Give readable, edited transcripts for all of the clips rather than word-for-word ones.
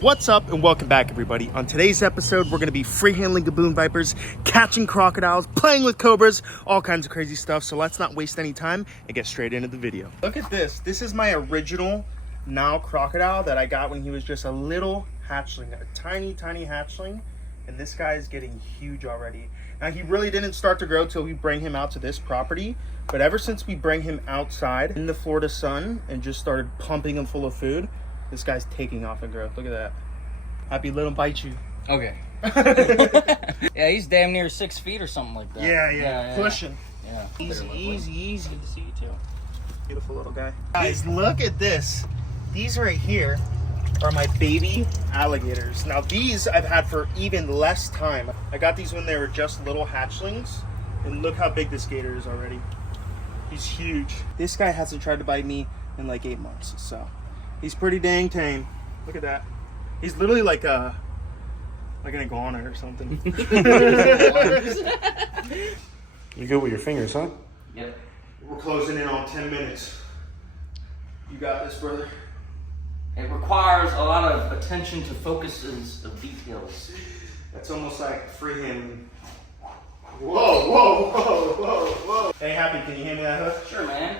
What's up and welcome back, everybody. On today's episode, we're going to be freehandling Gaboon Vipers, catching crocodiles, playing with cobras, all kinds of crazy stuff. So let's not waste any time and get straight into the video. Look at this. This is my original Nile Crocodile that I got when he was just a little hatchling, a tiny hatchling. And this guy is getting huge already. Now, he really didn't start to grow till we bring him out to this property. But ever since we bring him outside in the Florida sun and just started pumping him full of food, this guy's taking off in growth. Look at that. Happy, let him bite you. Okay. Yeah, he's damn near 6 feet or something like that. Yeah. Pushing. Yeah. Easy to see you too. Beautiful little guy. Guys, look at this. These right here are my baby alligators. Now these I've had for even less time. I got these when they were just little hatchlings. And look how big this gator is already. He's huge. This guy hasn't tried to bite me in like 8 months, so he's pretty dang tame. Look at that. He's literally like an iguana or something. You good with your fingers, huh? Yep. We're closing in on 10 minutes. You got this, brother. It requires a lot of attention to focuses of details. That's almost like freehandling. Whoa. Hey, Happy, can you hand me that hook? Sure, man.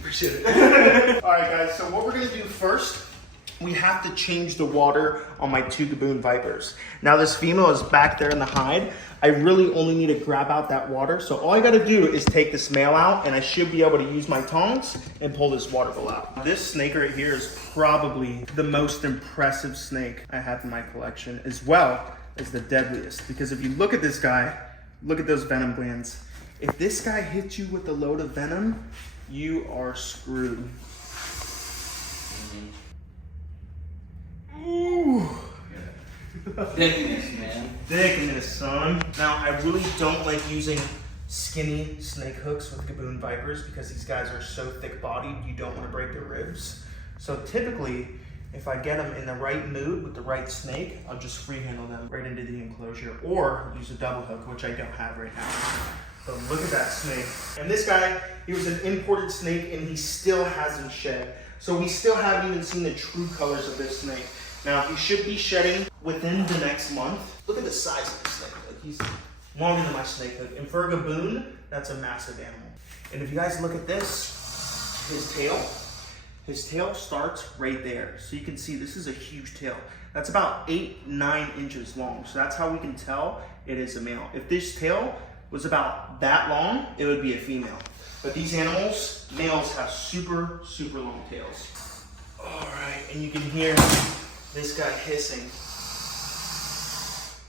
Appreciate it. All right, guys, so what we're gonna do first, we have to change the water on my 2 Gaboon Vipers. Now this female is back there in the hide. I really only need to grab out that water. So all I gotta do is take this male out and I should be able to use my tongs and pull this water bowl out. This snake right here is probably the most impressive snake I have in my collection, as well as the deadliest. Because if you look at this guy, look at those venom glands. If this guy hits you with a load of venom, you are screwed. Ooh. Thickness, man. Thickness, son. Now, I really don't like using skinny snake hooks with Gaboon Vipers because these guys are so thick-bodied, you don't want to break their ribs. So typically, if I get them in the right mood with the right snake, I'll just freehandle them right into the enclosure or use a double hook, which I don't have right now. But look at that snake. And this guy, he was an imported snake and he still hasn't shed. So we still haven't even seen the true colors of this snake. Now, he should be shedding within the next month. Look at the size of this snake. Like, he's longer than my snake hook. And for a Gaboon, that's a massive animal. And if you guys look at this, his tail starts right there. So you can see this is a huge tail. That's about 8-9 inches long. So that's how we can tell it is a male. If this tail was about that long, it would be a female. But these animals, males have super long tails. All right, and you can hear this guy hissing.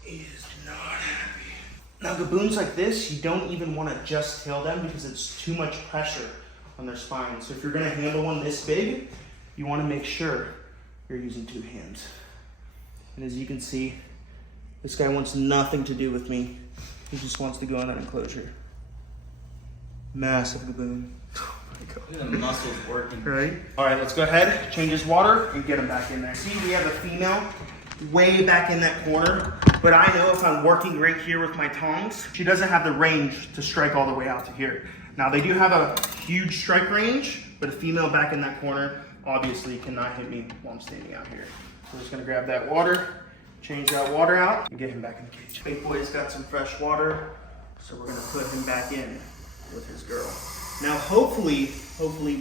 He is not happy. Now, Gaboons like this, you don't even want to just tail them because it's too much pressure on their spine. So if you're gonna handle one this big, you wanna make sure you're using 2 hands. And as you can see, this guy wants nothing to do with me. He just wants to go in that enclosure. Massive Gaboon. Oh my God. Look at the muscles working. Right? All right, let's go ahead, change his water, and get him back in there. See, we have a female way back in that corner, but I know if I'm working right here with my tongs, she doesn't have the range to strike all the way out to here. Now, they do have a huge strike range, but a female back in that corner obviously cannot hit me while I'm standing out here. So we're just gonna grab that water, change that water out, and get him back in the cage. Big boy's got some fresh water, so we're gonna put him back in with his girl. Now, hopefully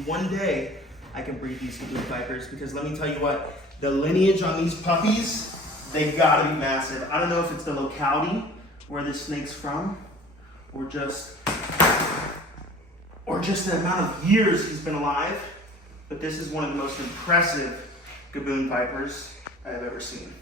one day I can breed these Gaboon Vipers, because let me tell you what, the lineage on these puppies, they gotta be massive. I don't know if it's the locality where this snake's from, or just the amount of years he's been alive, but this is one of the most impressive Gaboon Vipers I have ever seen.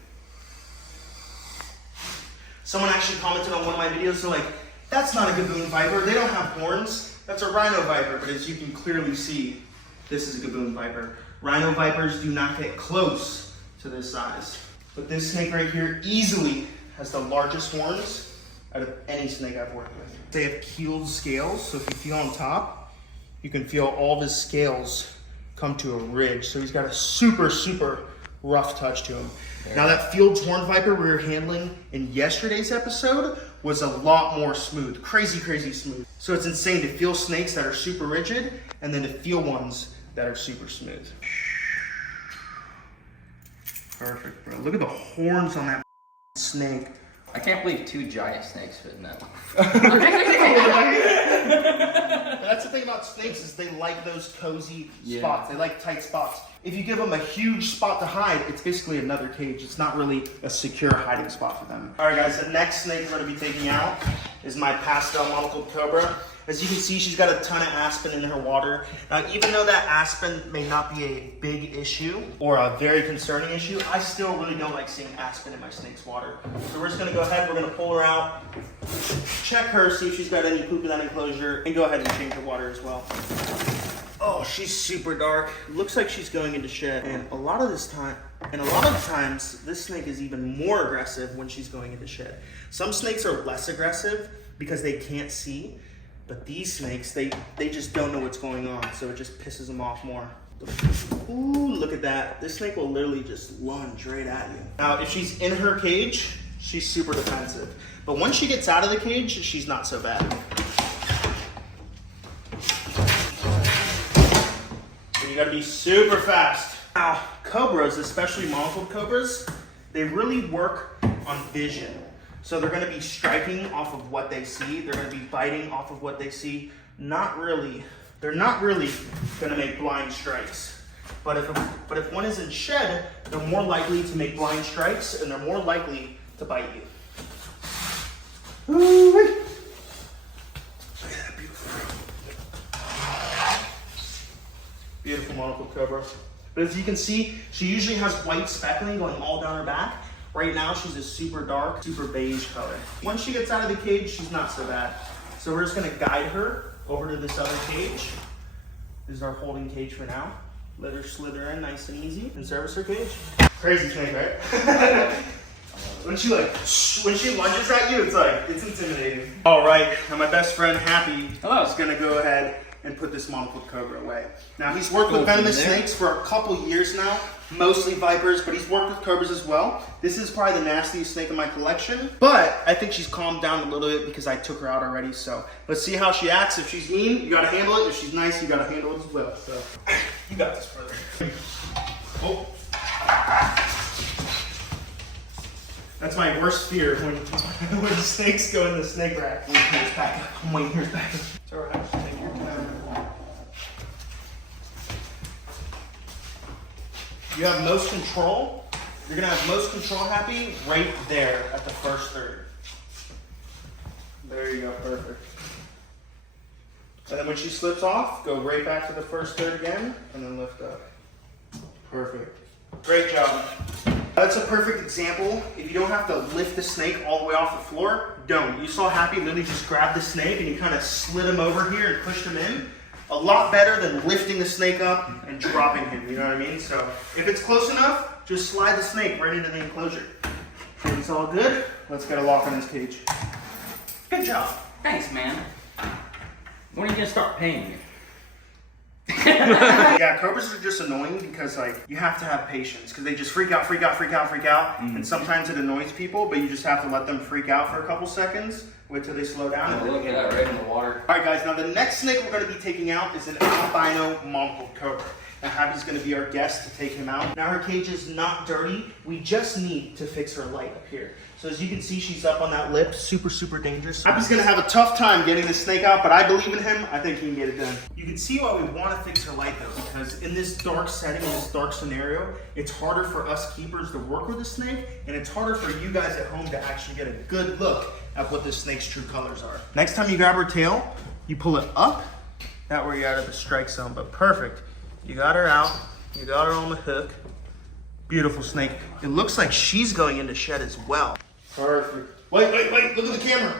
Someone actually commented on one of my videos, they're like, that's not a Gaboon Viper, they don't have horns, that's a Rhino Viper. But as you can clearly see, this is a Gaboon Viper. Rhino Vipers do not get close to this size. But this snake right here easily has the largest horns out of any snake I've worked with. They have keeled scales, so if you feel on top, you can feel all of his scales come to a ridge. So he's got a super rough touch to him. Now that Field's Horn Viper we were handling in yesterday's episode was a lot more smooth, crazy smooth. So it's insane to feel snakes that are super rigid and then to feel ones that are super smooth. Perfect, bro. Look at the horns on that snake. I can't believe 2 giant snakes fit in that one. That's the thing about snakes is they like those cozy Yeah. spots. They like tight spots. If you give them a huge spot to hide, it's basically another cage. It's not really a secure hiding spot for them. All right, guys, the next snake we're gonna be taking out is my pastel monocled cobra. As you can see, she's got a ton of aspen in her water. Now, even though that aspen may not be a big issue or a very concerning issue, I still really don't like seeing aspen in my snake's water. So we're just gonna go ahead, we're gonna pull her out, check her, see if she's got any poop in that enclosure, and go ahead and change her water as well. Oh, she's super dark. Looks like she's going into shed. And a lot of times, this snake is even more aggressive when she's going into shed. Some snakes are less aggressive because they can't see. But these snakes, they just don't know what's going on, so it just pisses them off more. Ooh, look at that. This snake will literally just lunge right at you. Now, if she's in her cage, she's super defensive. But once she gets out of the cage, she's not so bad. And you gotta be super fast. Now, cobras, especially monocled cobras, they really work on vision. So they're gonna be striking off of what they see. They're gonna be biting off of what they see. They're not really gonna make blind strikes. But if one is in shed, they're more likely to make blind strikes and they're more likely to bite you. Ooh, look at that beautiful monocled cobra. But as you can see, she usually has white speckling going all down her back. Right now, she's a super dark, super beige color. Once she gets out of the cage, she's not so bad. So we're just gonna guide her over to this other cage. This is our holding cage for now. Let her slither in nice and easy and service her cage. Crazy snake, right? when she lunges at you, it's intimidating. All right, now my best friend, Happy, is gonna go ahead and put this monocled cobra away. Now he's worked with venomous snakes for a couple years now, mostly vipers, but he's worked with cobras as well. This is probably the nastiest snake in my collection, but I think she's calmed down a little bit because I took her out already, so let's see how she acts. If she's mean, you gotta handle it. If she's nice, you gotta handle it as well, so. You got this, brother. Oh. That's my worst fear when snakes go in the snake rack. Here's back. I'm waiting, here's back. It's all right, take your time. You have most control. You're gonna have most control, Happy, right there at the first third. There you go, perfect. And then when she slips off, go right back to the first third again, and then lift up. Perfect. Great job. That's a perfect example. If you don't have to lift the snake all the way off the floor, don't. You saw Happy literally just grab the snake and you kind of slid him over here and pushed him in. A lot better than lifting the snake up and dropping him, you know what I mean? So if it's close enough, just slide the snake right into the enclosure. If it's all good, let's get a lock on this cage. Good job. Thanks, man. When are you gonna start paying me? Yeah, cobras are just annoying because you have to have patience because they just freak out, and sometimes it annoys people, but you just have to let them freak out for a couple seconds, wait till they slow down. Oh, look at that right in the water. All right, guys, now the next snake we're going to be taking out is an albino monocled cobra. Now Happy's going to be our guest to take him out. Now her cage is not dirty. We just need to fix her light up here. So as you can see, she's up on that lip, super, super dangerous. Happy's going to have a tough time getting this snake out, but I believe in him. I think he can get it done. You can see why we want to fix her light though, because in this dark setting, in this dark scenario, it's harder for us keepers to work with the snake, and it's harder for you guys at home to actually get a good look at what this snake's true colors are. Next time you grab her tail, you pull it up. That way you're out of the strike zone, but perfect. You got her out. You got her on the hook. Beautiful snake. It looks like she's going into shed as well. Perfect. Wait, look at the camera.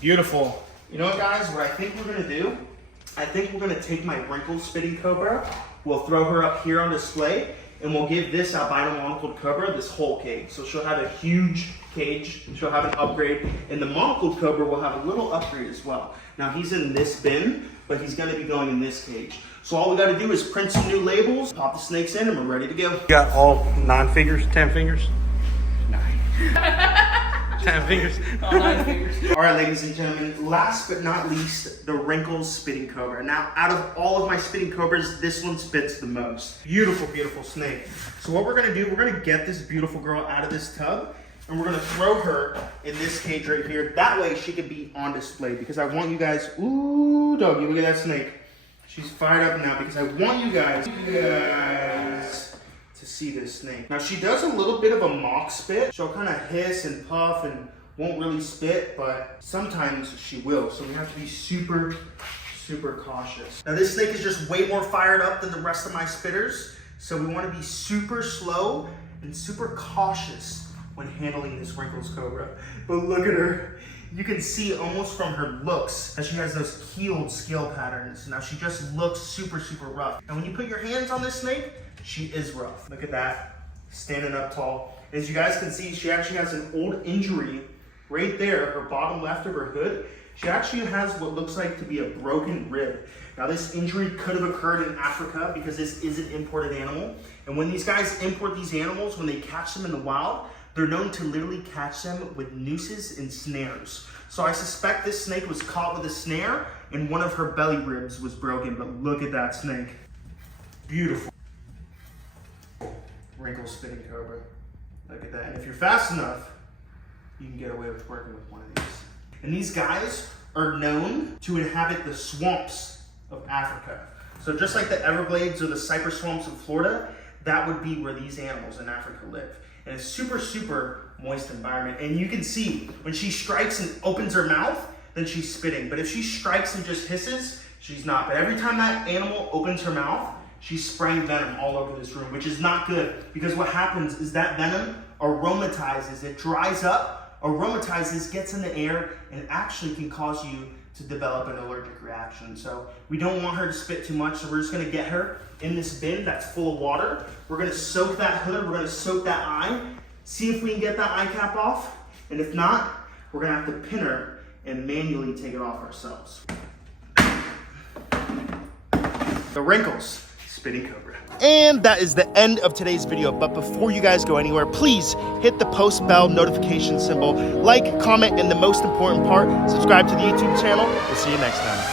Beautiful. You know what, guys? What I think we're gonna do, I think we're gonna take my Wrinkle Spitting Cobra, we'll throw her up here on display, and we'll give this albino monocled cobra this whole cage. So she'll have a huge cage, she'll have an upgrade, and the monocled cobra will have a little upgrade as well. Now he's in this bin, but he's gonna be going in this cage. So all we gotta do is print some new labels, pop the snakes in, and we're ready to go. You got all 9 fingers, 10 fingers? 9. 10 fingers. All 9 fingers. All right, ladies and gentlemen, last but not least, the Wrinkle Spitting Cobra. Now, out of all of my Spitting Cobras, this one spits the most. Beautiful, beautiful snake. So what we're gonna do, we're gonna get this beautiful girl out of this tub, and we're gonna throw her in this cage right here. That way she can be on display, because I want you guys, ooh, doggy, look at that snake. She's fired up now, because I want you guys to see this snake. Now, she does a little bit of a mock spit. She'll kind of hiss and puff and won't really spit, but sometimes she will. So we have to be super, super cautious. Now, this snake is just way more fired up than the rest of my spitters. So we want to be super slow and super cautious when handling this Wrinkles Cobra. But look at her. You can see almost from her looks that she has those keeled scale patterns. Now she just looks super, super rough. And when you put your hands on this snake, she is rough. Look at that, standing up tall. As you guys can see, she actually has an old injury right there, her bottom left of her hood. She actually has what looks like to be a broken rib. Now this injury could have occurred in Africa because this is an imported animal. And when these guys import these animals, when they catch them in the wild, they're known to literally catch them with nooses and snares. So I suspect this snake was caught with a snare and one of her belly ribs was broken, but look at that snake. Beautiful. Wrinkle Spitting Cobra. Look at that. And if you're fast enough, you can get away with working with one of these. And these guys are known to inhabit the swamps of Africa. So just like the Everglades or the cypress swamps of Florida, that would be where these animals in Africa live. And it's super, super moist environment. And you can see when she strikes and opens her mouth, then she's spitting. But if she strikes and just hisses, she's not. But every time that animal opens her mouth, she's spraying venom all over this room, which is not good, because what happens is that venom aromatizes, it dries up, aromatizes, gets in the air, and actually can cause you to develop an allergic reaction. So we don't want her to spit too much, so we're just gonna get her in this bin that's full of water. We're gonna soak that hood, we're gonna soak that eye, see if we can get that eye cap off, and if not, we're gonna have to pin her and manually take it off ourselves. The Wrinkles Spitting Cobra. And that is the end of today's video. But before you guys go anywhere, please hit the post bell notification symbol, like, comment, and the most important part, subscribe to the YouTube channel. We'll see you next time.